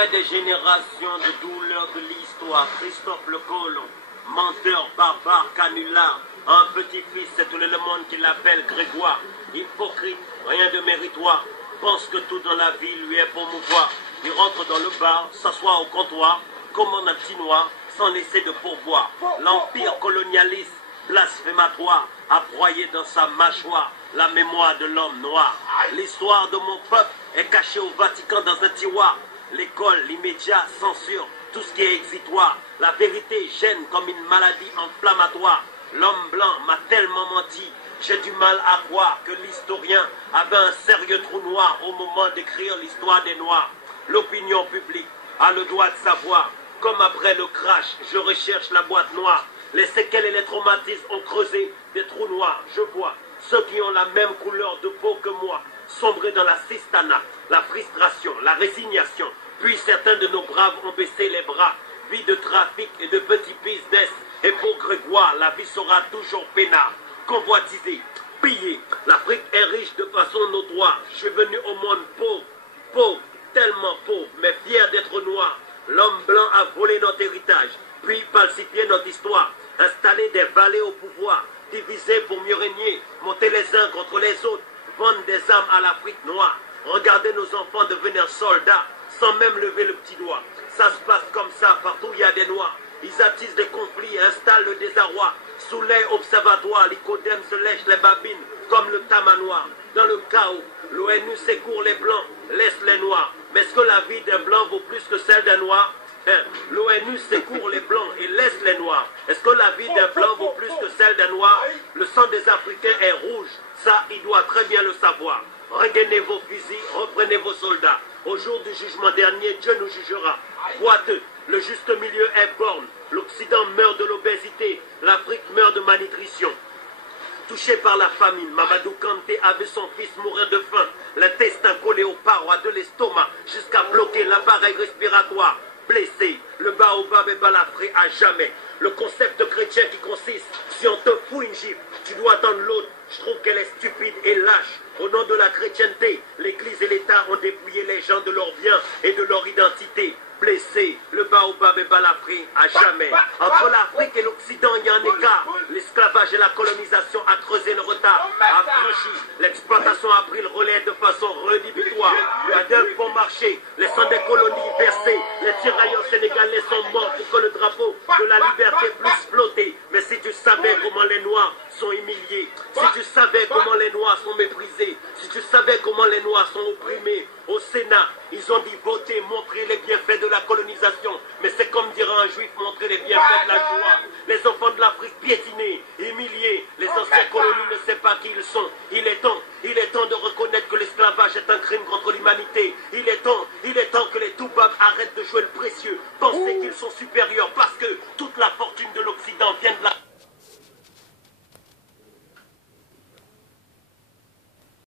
Après des générations de douleurs de l'histoire, Christophe le colon, menteur, barbare, canular, un petit-fils, c'est tout le monde qui l'appelle Grégoire. Hypocrite, rien de méritoire, pense que tout dans la vie lui est pour mouvoir. Il rentre dans le bar, s'assoit au comptoir, commande un petit noir, sans laisser de pourboire. L'empire colonialiste, blasphématoire, a broyé dans sa mâchoire la mémoire de l'homme noir. L'histoire de mon peuple est cachée au Vatican dans un tiroir. L'école, l'immédiat, censure, tout ce qui est exitoire. La vérité gêne comme une maladie inflammatoire. L'homme blanc m'a tellement menti, j'ai du mal à croire que l'historien avait un sérieux trou noir au moment d'écrire l'histoire des Noirs. L'opinion publique a le droit de savoir, comme après le crash, je recherche la boîte noire. Les séquelles et les traumatismes ont creusé des trous noirs, je vois ceux qui ont la même couleur de peau que moi, sombrer dans la cistana, la frustration, la résignation. Puis certains de nos braves ont baissé les bras, vie de trafic et de petits business. Et pour Grégoire, la vie sera toujours peinard, convoitisée, pillée. L'Afrique est riche de façon notoire. Je suis venu au monde pauvre, pauvre, tellement pauvre, mais fier d'être noir. L'homme blanc a volé notre héritage, puis falsifié notre histoire, installé des vallées au pouvoir, divisé pour mieux régner, monter les uns contre les autres, vendre des armes à l'Afrique noire, regarder nos enfants devenir soldats, sans même lever le petit doigt. Ça se passe comme ça, partout il y a des noirs. Ils attisent des conflits, installent le désarroi. Sous l'œil observatoire, l'Icodème se lèche les babines, comme le tamanoir. Dans le chaos, l'ONU secourt les blancs, laisse les noirs. Mais est-ce que la vie d'un blanc vaut plus que celle d'un noir? L'ONU secourt les blancs et laisse les noirs. Est-ce que la vie d'un blanc vaut plus que celle d'un noir? Le sang des Africains est rouge, ça il doit très bien le savoir. Regainez vos fusils, reprenez vos soldats. Au jour du jugement dernier, Dieu nous jugera. Boiteux, le juste milieu est borne. L'Occident meurt de l'obésité, l'Afrique meurt de malnutrition. Touché par la famine, Mamadou Kanté a vu son fils mourir de faim. L'intestin collé aux parois de l'estomac jusqu'à bloquer l'appareil respiratoire. Blessé, le baobab est balafré à jamais. Le concept chrétien qui consiste, si on te fout une gifle, tu dois attendre l'autre. Je trouve qu'elle est stupide et lâche. Au nom de la chrétienté, l'Église et l'État ont dépouillé les gens de leurs biens et de leur identité. Blessé, le baobab est balafré à jamais. Entre l'Afrique et l'Occident, il y a un écart. L'esclavage et la colonisation a creusé le retard, a franchi. L'exploitation a pris le relais de façon rédhibitoire. À d'un bon marché, laissant des colonies versées. Les tirailleurs sénégalais sont morts pour que le drapeau de la liberté puisse flotter. Mais si tu savais comment les Noirs sont humiliés, si tu savais comment les Noirs sont méprisés, si tu savais comment les Noirs sont opprimés, au Sénat, ils ont dit voter, montrer les bienfaits de la colonisation. Mais c'est comme dira un juif, montrer les bienfaits de la joie. Les enfants de l'Afrique piétinés, humiliés, les anciens colonies ne savent pas qui ils sont. Il est temps de reconnaître que l'esclavage est un crime contre l'humanité. Il est temps que les Toubabs arrêtent de jouer le précieux, penser qu'ils sont supérieurs parce